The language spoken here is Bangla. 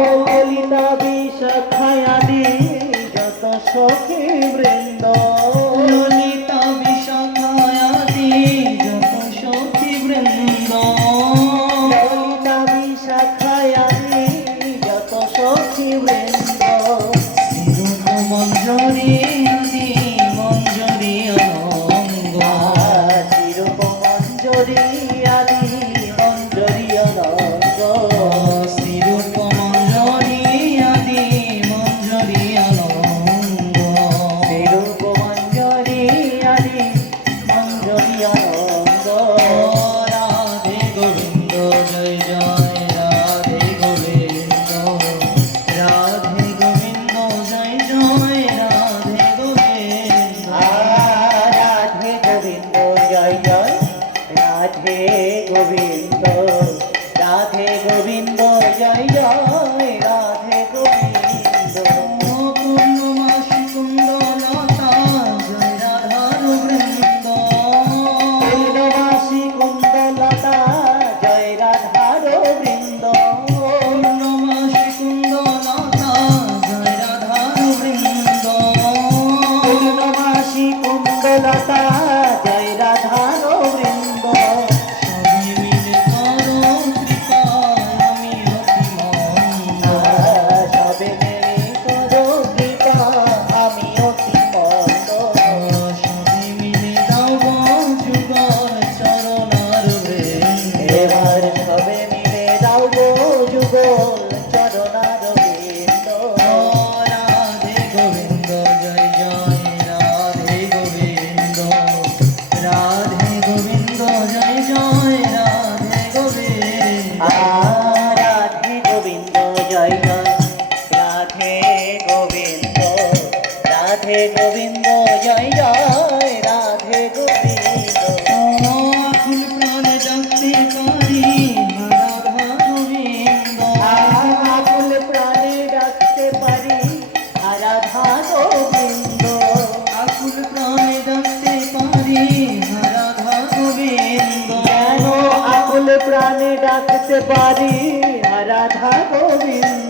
ললিতা বিশাখায় আদি যত সখী বৃন্দ, ললিতা বিশাখায় আদি যত সখী বৃন্দ, ললিতা বিশাখায় আদি যত সখী বৃন্দ, রূপ মঞ্জরি আদি মঞ্জরি অনঙ্গ, শিরূপ মঞ্জরি আদি মঞ্জরি অনঙ্গ, শ্রীরূপ মঞ্জরি আদি মঞ্জরি অনঙ্গ, শিরূপ মঞ্জরি আদি মঞ্জরি অনঙ্গ। রাধে গোবিন্দ জয় জয় রাধে গোবিন্দ, রাধে গোবিন্দ জয় জয় রাধে গোবিন্দ, রাধে গোবিন্দ জয় জয় রাধে গোবিন্দ, রাধে গোবিন্দ জয় জয় রাধে গোবিন্দ। পূর্ণমাসী কুণ্ডলতা জয় রাধার বৃন্দ, পূর্ণমাসী কুণ্ডলতা জয় রাধার বৃন্দ, পূর্ণমাসী কুণ্ডলতা জয় রাধার বৃন্দ, পূর্ণমাসী কুণ্ডলতা জয় রাধার বৃন্দ। সবে মিলে করো কৃপা আমি অতি মন্দ, সবে মিলে করো কৃপা আমি অতি মন্দ, সবে মিলে দাও গো যুগল চরণার বৃন্দ, এবার সবে মিলে দাও গো যুগল চরণার বৃন্দ। রাধে গোবিন্দ জয় জয় রাধে গোবিন্দ, রাধে গোবিন্দ জয় জয় রাধে গোবিন্দ, রাধে গোবিন্দ জয় জয় রাধে গোবিন্দ, রাধে গোবিন্দ জয় জয় রাধে গোবিন্দ। আকুল প্রাণে ডাকতে পারি রাধা গোবিন্দ, আকুল প্রাণে ডাকতে পারি রাধা গোবিন্দ, আকুল প্রাণে ডাকতে পারি রাধা গোবিন্দ, কেন আকুল প্রাণে ডাকতে পারি রাধা গোবিন্দ।